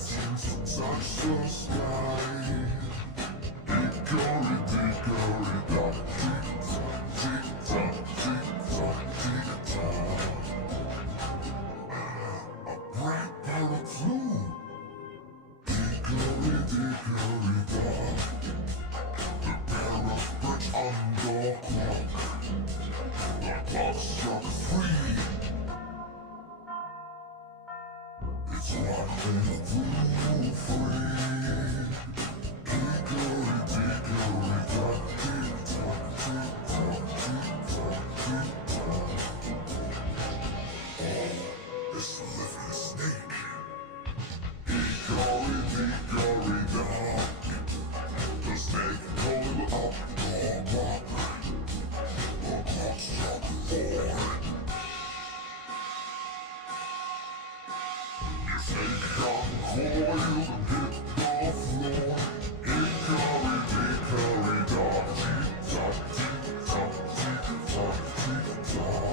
seems to touch the sky. Hickory dickory dock, tick-tock, tick-tock, tick-tock, tick-tock. A bright parrot flew. Hickory dickory dock. The parrot perched on the clock. The clock struck 3. It's locked and glue-free. Hickory dickory dock, tick-tock, tick-tock, tick-tock, tick-tock. Oh, it's the living snake. Hickory dickory dock. The snake rolled up the rock. The clock struck 4. Snake uncoiled, hit the floor. Hickory dickory dock, tick-tock, tick-tock, tick-tock, tick-tock.